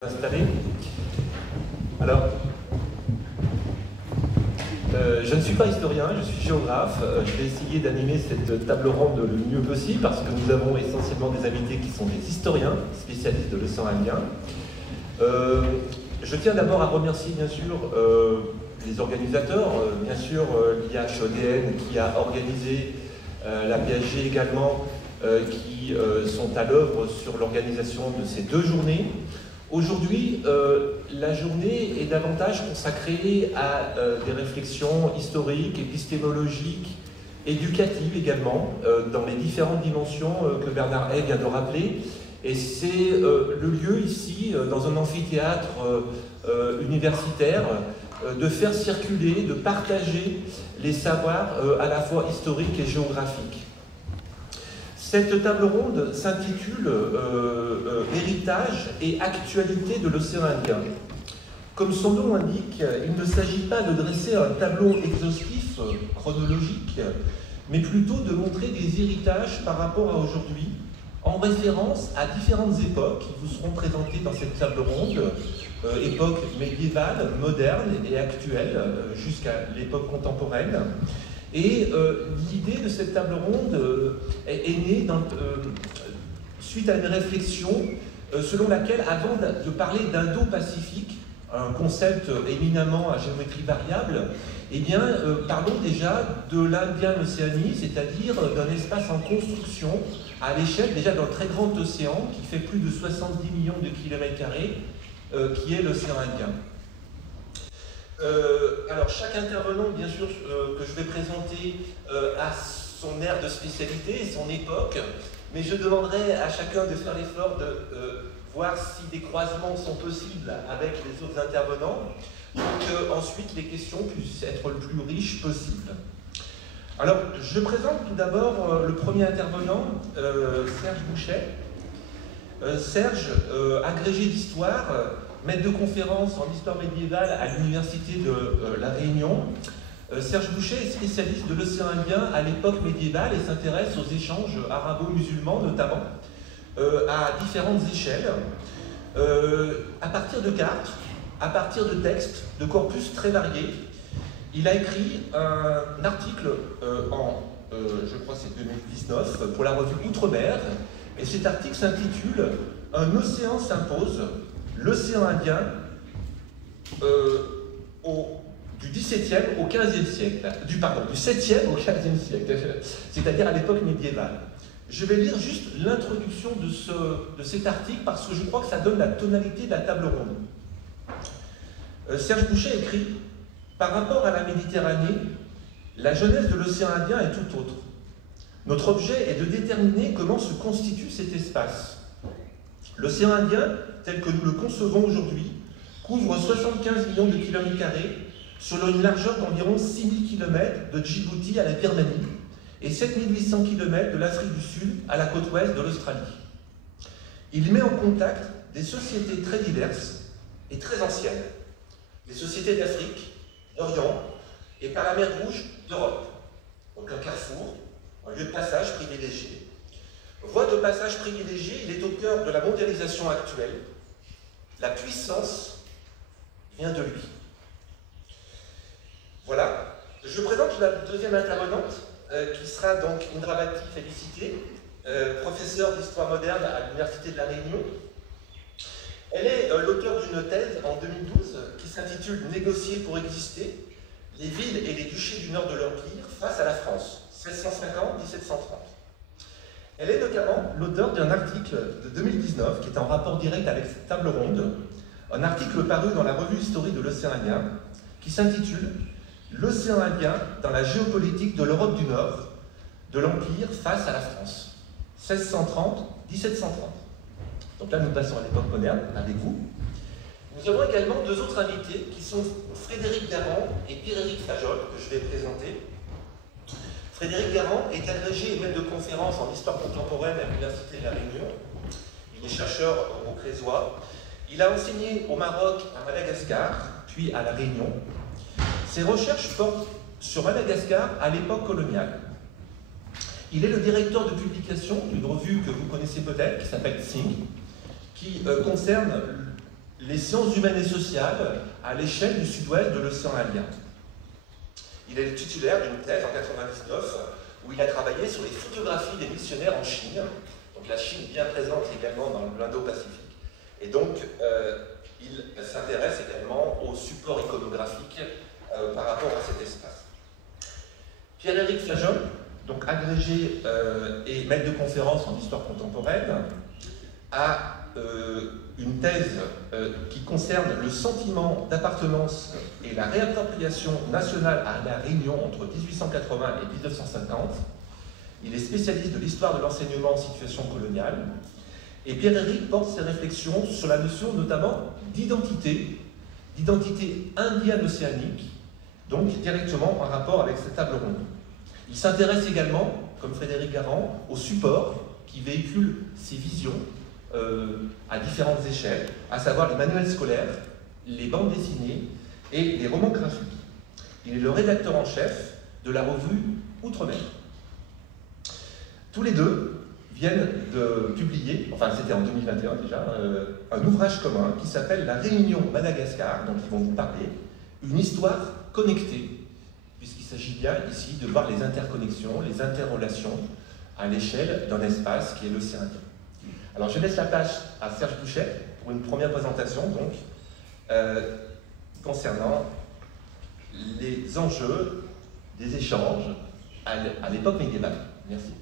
Installé. Alors, je ne suis pas historien, je suis géographe. Je vais essayer d'animer cette table ronde le mieux possible parce que nous avons essentiellement des invités qui sont des historiens, spécialistes de l'océan Indien. Je tiens d'abord à remercier bien sûr les organisateurs, bien sûr l'IHEDN qui a organisé la PHG également, qui sont à l'œuvre sur l'organisation de ces deux journées. Aujourd'hui, la journée est davantage consacrée à des réflexions historiques, épistémologiques, éducatives également, dans les différentes dimensions que Bernard Hay vient de rappeler. Et c'est le lieu ici, dans un amphithéâtre universitaire, de faire circuler, de partager les savoirs à la fois historiques et géographiques. Cette table ronde s'intitule Héritage et actualité de l'océan Indien. Comme son nom l'indique, il ne s'agit pas de dresser un tableau exhaustif, chronologique, mais plutôt de montrer des héritages par rapport à aujourd'hui, en référence à différentes époques qui vous seront présentées dans cette table ronde, époque médiévale, moderne et actuelle, jusqu'à l'époque contemporaine. Et l'idée de cette table ronde est née suite à une réflexion selon laquelle, avant de parler d'Indo-Pacifique, un concept éminemment à géométrie variable, eh bien, parlons déjà de l'Indien-Océanie, c'est-à-dire d'un espace en construction à l'échelle déjà d'un très grand océan qui fait plus de 70 millions de kilomètres carrés, qui est l'océan Indien. Alors, chaque intervenant, bien sûr, que je vais présenter a son aire de spécialité et son époque, mais je demanderai à chacun de faire l'effort de voir si des croisements sont possibles avec les autres intervenants, pour que ensuite les questions puissent être le plus riches possible. Alors, je présente tout d'abord le premier intervenant, Serge Bouchet. Serge, agrégé d'histoire, maître de conférence en histoire médiévale à l'université de La Réunion. Serge Bouchet est spécialiste de l'océan Indien à l'époque médiévale et s'intéresse aux échanges arabo-musulmans notamment, à différentes échelles, à partir de cartes, à partir de textes, de corpus très variés. Il a écrit un article je crois que c'est 2019, pour la revue Outre-mer, et cet article s'intitule « Un océan s'impose, l'océan Indien du XVIIe au XVe siècle, du 7e au XVe siècle, c'est-à-dire à l'époque médiévale. » Je vais lire juste l'introduction de cet article parce que je crois que ça donne la tonalité de la table ronde. Serge Bouchet écrit « Par rapport à la Méditerranée, la jeunesse de l'océan Indien est tout autre. Notre objet est de déterminer comment se constitue cet espace. L'océan Indien, tel que nous le concevons aujourd'hui, couvre 75 millions de kilomètres carrés sur une largeur d'environ 6000 km de Djibouti à la Birmanie et 7800 km de l'Afrique du Sud à la côte ouest de l'Australie. Il met en contact des sociétés très diverses et très anciennes, des sociétés d'Afrique, d'Orient et par la mer Rouge d'Europe. Donc un carrefour, un lieu de passage privilégié. Voie de passage privilégiée, il est au cœur de la mondialisation actuelle. La puissance vient de lui. Voilà. Je présente la deuxième intervenante, qui sera donc Indravati Félicité, professeure d'histoire moderne à l'Université de La Réunion. Elle est l'auteure d'une thèse en 2012 qui s'intitule « Négocier pour exister, les villes et les duchés du nord de l'Empire face à la France, 1650-1730 ». Elle est notamment l'auteure d'un article de 2019 qui est en rapport direct avec cette table ronde, un article paru dans la revue Histoire de l'océan Indien qui s'intitule « L'océan Indien dans la géopolitique de l'Europe du Nord, de l'Empire face à la France, 1630-1730 ». Donc là, nous passons à l'époque moderne avec vous. Nous avons également deux autres invités qui sont Frédéric Garand et Pierre-Éric Fajol, que je vais présenter. Frédéric Garand est agrégé et maître de conférence en histoire contemporaine à l'Université de La Réunion. Il est chercheur au Crésois. Il a enseigné au Maroc, à Madagascar, puis à La Réunion. Ses recherches portent sur Madagascar à l'époque coloniale. Il est le directeur de publication d'une revue que vous connaissez peut-être, qui s'appelle Sing, qui concerne les sciences humaines et sociales à l'échelle du sud-ouest de l'océan Indien. Il est titulaire d'une thèse en 1999 où il a travaillé sur les photographies des missionnaires en Chine, donc la Chine bien présente également dans l'Indo-Pacifique, et donc il s'intéresse également au support iconographique par rapport à cet espace. Pierre-Éric Flageol, donc agrégé et maître de conférence en histoire contemporaine, a une thèse qui concerne le sentiment d'appartenance et la réappropriation nationale à la Réunion entre 1880 et 1950. Il est spécialiste de l'histoire de l'enseignement en situation coloniale. Et Pierre-Éric porte ses réflexions sur la notion notamment d'identité indienne-océanique, donc directement en rapport avec cette table ronde. Il s'intéresse également, comme Frédéric Garand, au support qui véhicule ses visions à différentes échelles, à savoir les manuels scolaires, les bandes dessinées et les romans graphiques. Il est le rédacteur en chef de la revue Outre-mer. Tous les deux viennent de publier, enfin c'était en 2021 déjà, un ouvrage commun qui s'appelle La Réunion-Madagascar, dont ils vont vous parler, une histoire connectée, puisqu'il s'agit bien ici de voir les interconnexions, les interrelations à l'échelle d'un espace qui est l'océan Indien. Alors je laisse la tâche à Serge Bouchet pour une première présentation donc, concernant les enjeux des échanges à l'époque médiévale. Merci.